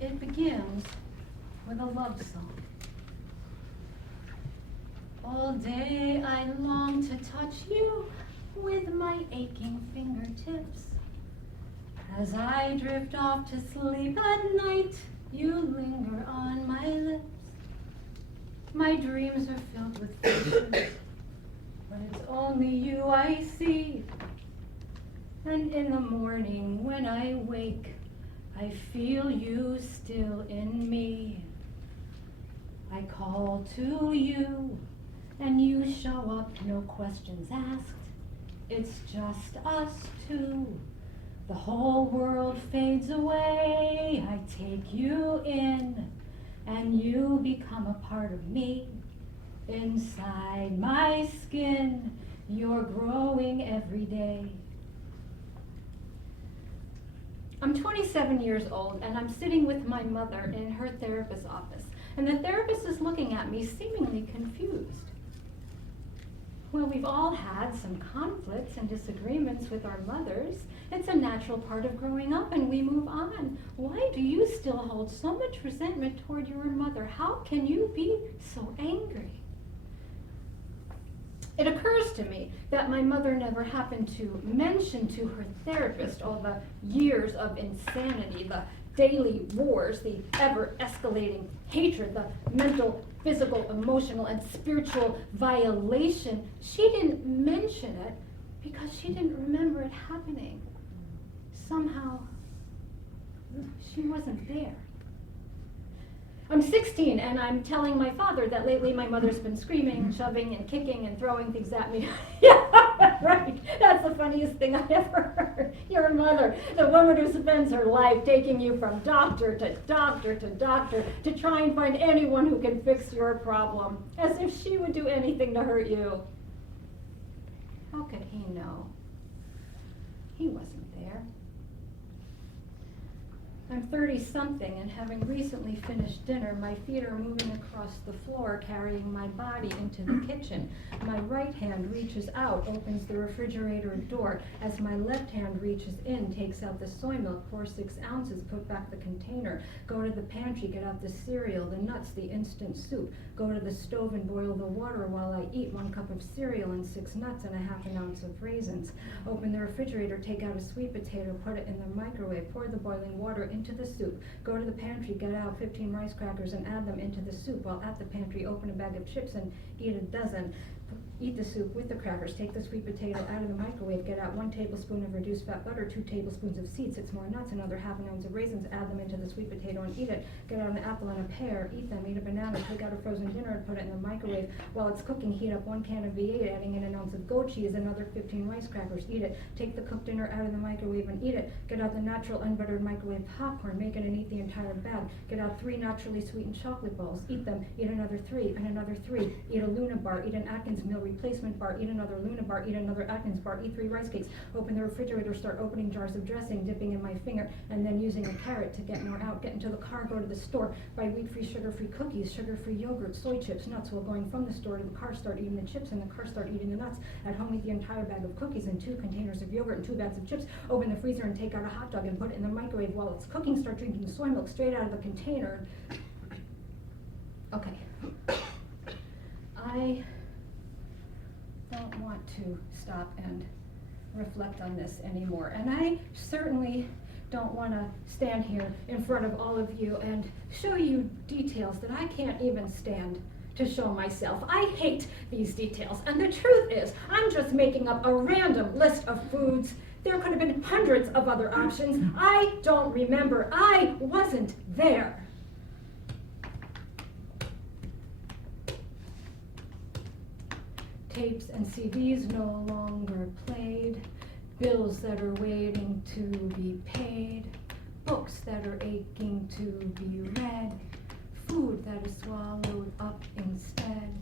It begins with a love song. All day I long to touch you with my aching fingertips. As I drift off to sleep at night, you linger on my lips. My dreams are filled with visions, but it's only you I see. And in the morning when I wake, I feel you still in me. I call to you, and you show up, no questions asked. It's just us two. The whole world fades away. I take you in, and you become a part of me. Inside my skin, you're growing every day. I'm 27 years old, and I'm sitting with my mother in her therapist's office, and the therapist is looking at me seemingly confused. Well, we've all had some conflicts and disagreements with our mothers. It's a natural part of growing up, and we move on. Why do you still hold so much resentment toward your mother? How can you be so angry? It occurs to me that my mother never happened to mention to her therapist all the years of insanity, the daily wars, the ever-escalating hatred, the mental, physical, emotional, and spiritual violation. She didn't mention it because she didn't remember it happening. Somehow, she wasn't there. I'm 16, and I'm telling my father that lately my mother's been screaming, shoving, and kicking, and throwing things at me. Yeah, right. That's the funniest thing I ever heard. Your mother, the woman who spends her life taking you from doctor to doctor to doctor to try and find anyone who can fix your problem, as if she would do anything to hurt you. How could he know? He wasn't there. I'm 30-something, and having recently finished dinner, my feet are moving across the floor, carrying my body into the kitchen. My right hand reaches out, opens the refrigerator door, as my left hand reaches in, takes out the soy milk, pour 6 ounces, put back the container, go to the pantry, get out the cereal, the nuts, the instant soup, go to the stove and boil the water while I eat 1 cup of cereal and 6 nuts and a half an ounce of raisins. Open the refrigerator, take out a sweet potato, put it in the microwave, pour the boiling water into the soup, go to the pantry, get out 15 rice crackers and add them into the soup. While at the pantry, open a bag of chips and eat a dozen. Eat the soup with the crackers, take the sweet potato out of the microwave, get out 1 tablespoon of reduced fat butter, 2 tablespoons of seeds, 6 more nuts, another half an ounce of raisins, add them into the sweet potato and eat it. Get out an apple and a pear, eat them, eat a banana, take out a frozen dinner and put it in the microwave. While it's cooking, heat up 1 can of V8, adding in an ounce of goat cheese, another 15 rice crackers, eat it. Take the cooked dinner out of the microwave and eat it. Get out the natural unbuttered microwave popcorn, make it and eat the entire bag. Get out 3 naturally sweetened chocolate balls, eat them, eat another 3, and another 3. Eat a Luna bar, eat an Atkins meal replacement bar, eat another Luna bar, eat another Atkins bar, eat 3 rice cakes. Open the refrigerator, start opening jars of dressing, dipping in my finger, and then using a carrot to get more out. Get into the car, go to the store, buy wheat-free, sugar-free cookies, sugar-free yogurt, soy chips, nuts. While going from the store to the car, start eating the chips, and the car start eating the nuts. At home, eat the entire bag of cookies and 2 containers of yogurt and 2 bags of chips. Open the freezer and take out a hot dog and put it in the microwave. While it's cooking, start drinking the soy milk straight out of the container. Okay. I don't want to stop and reflect on this anymore. And I certainly don't want to stand here in front of all of you and show you details that I can't even stand to show myself. I hate these details. And the truth is, I'm just making up a random list of foods. There could have been hundreds of other options. I don't remember. I wasn't there. Tapes and CDs no longer played, bills that are waiting to be paid, books that are aching to be read, food that is swallowed up instead.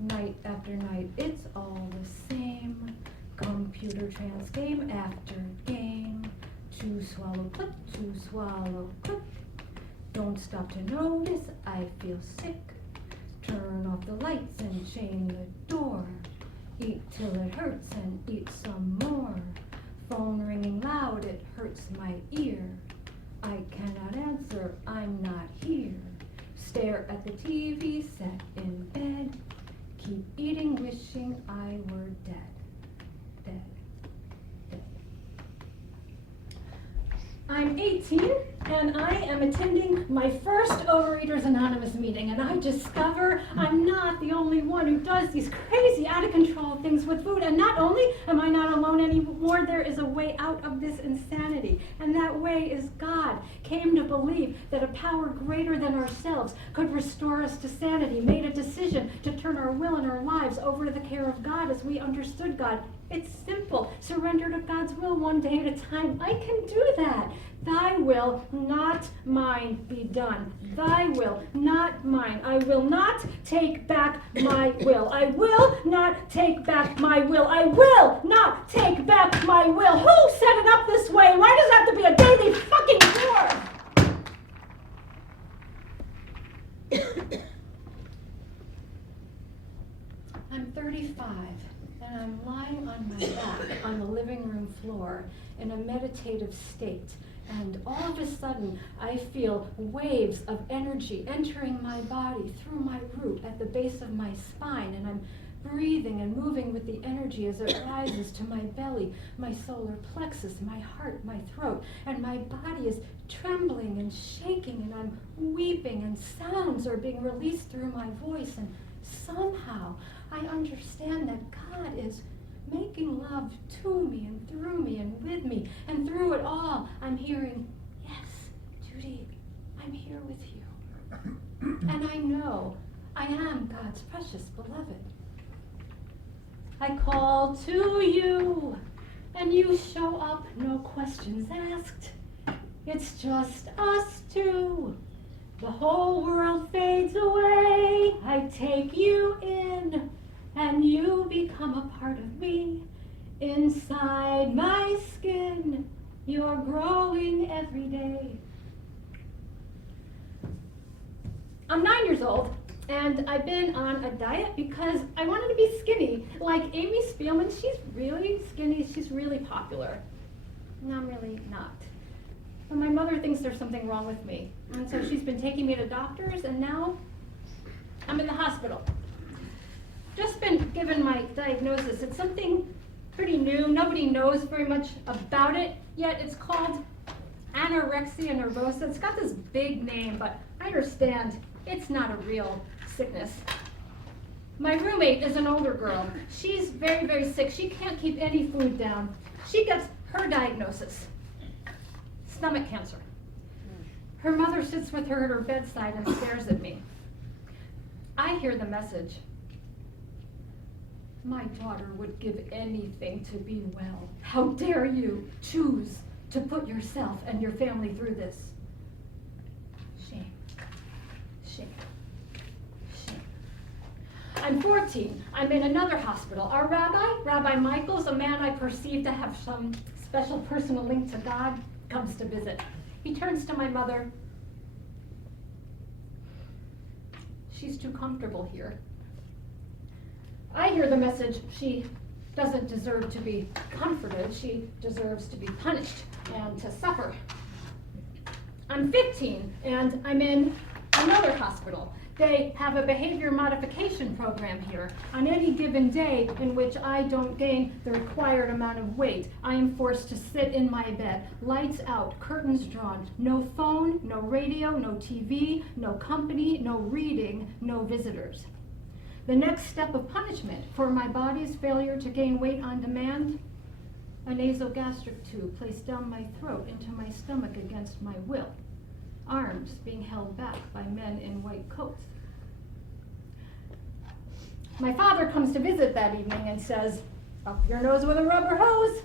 Night after night, it's all the same. Computer trans game after game. Chew, swallow, click, chew, swallow, click. Don't stop to notice, I feel sick. Turn off the lights and chain the door. Eat till it hurts and eat some more. Phone ringing loud, it hurts my ear. I cannot answer. answer, I'm not here. Stare at the TV set in bed. Keep eating, wishing I were dead. Dead. Dead. I'm 18 and I am attending my first Overeaters Anonymous meeting, and I discover I'm not the only one who does these crazy, out of control things with food. And not only am I not alone anymore, there is a way out of this insanity, and that way is God came to believe that a power greater than ourselves could restore us to sanity, made a decision to turn our will and our lives over to the care of God as we understood God. It's simple. Surrender to God's will one day at a time. I can do that. Thy will, not mine, be done. Thy will, not mine. I will not take back my will. I will not take back my will. I will not take back my will. Who set it up this way? Why does it have to be a daily fucking chore? I'm 35. And I'm lying on my back on the living room floor in a meditative state. And all of a sudden, I feel waves of energy entering my body through my root at the base of my spine. And I'm breathing and moving with the energy as it rises to my belly, my solar plexus, my heart, my throat. And my body is trembling and shaking, and I'm weeping, and sounds are being released through my voice. And somehow, I understand that God is making love to me and through me and with me. And through it all, I'm hearing, yes, Judy, I'm here with you. And I know I am God's precious beloved. I call to you, and you show up, no questions asked. It's just us two. The whole world fades away. I take you in, and you become a part of me. Inside my skin, you're growing every day. I'm 9 years old, and I've been on a diet because I wanted to be skinny. Like Amy Spielman, she's really skinny, she's really popular. And I'm really not. But my mother thinks there's something wrong with me. And so she's been taking me to doctors, and now I'm in the hospital. Just been given my diagnosis. It's something pretty new. Nobody knows very much about it yet. It's called anorexia nervosa. It's got this big name, but I understand it's not a real sickness. My roommate is an older girl. She's very, very sick. She can't keep any food down. She gets her diagnosis. Stomach cancer. Her mother sits with her at her bedside and stares at me. I hear the message. My daughter would give anything to be well. How dare you choose to put yourself and your family through this? Shame. Shame. Shame. I'm 14. I'm in another hospital. Our Rabbi Michael's, a man I perceive to have some special personal link to God, comes to visit. He turns to my mother. She's too comfortable here. I hear the message, she doesn't deserve to be comforted, she deserves to be punished and to suffer. I'm 15 and I'm in another hospital. They have a behavior modification program here. On any given day in which I don't gain the required amount of weight, I am forced to sit in my bed, lights out, curtains drawn, no phone, no radio, no TV, no company, no reading, no visitors. The next step of punishment for my body's failure to gain weight on demand, a nasogastric tube placed down my throat into my stomach against my will. Arms being held back by men in white coats. My father comes to visit that evening and says, "Up your nose with a rubber hose."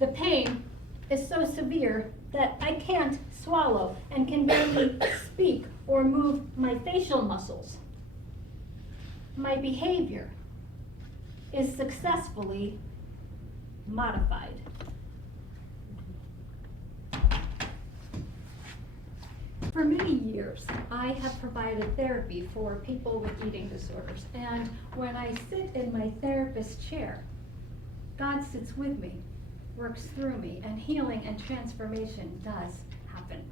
The pain is so severe that I can't swallow and can barely speak or move my facial muscles. My behavior is successfully modified. For many years, I have provided therapy for people with eating disorders. And when I sit in my therapist chair, God sits with me, works through me, and healing and transformation does happen.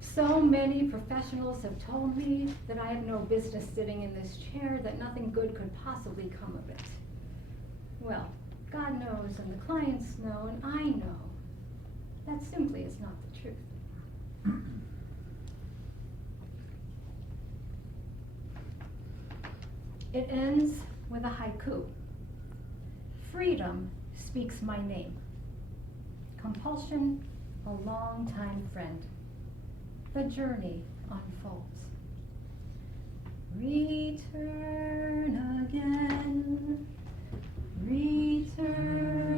So many professionals have told me that I have no business sitting in this chair, that nothing good could possibly come of it. Well, God knows and the clients know and I know that simply is not the truth. It ends with a haiku. Freedom speaks my name. Compulsion, a longtime friend. The journey unfolds. Return again, return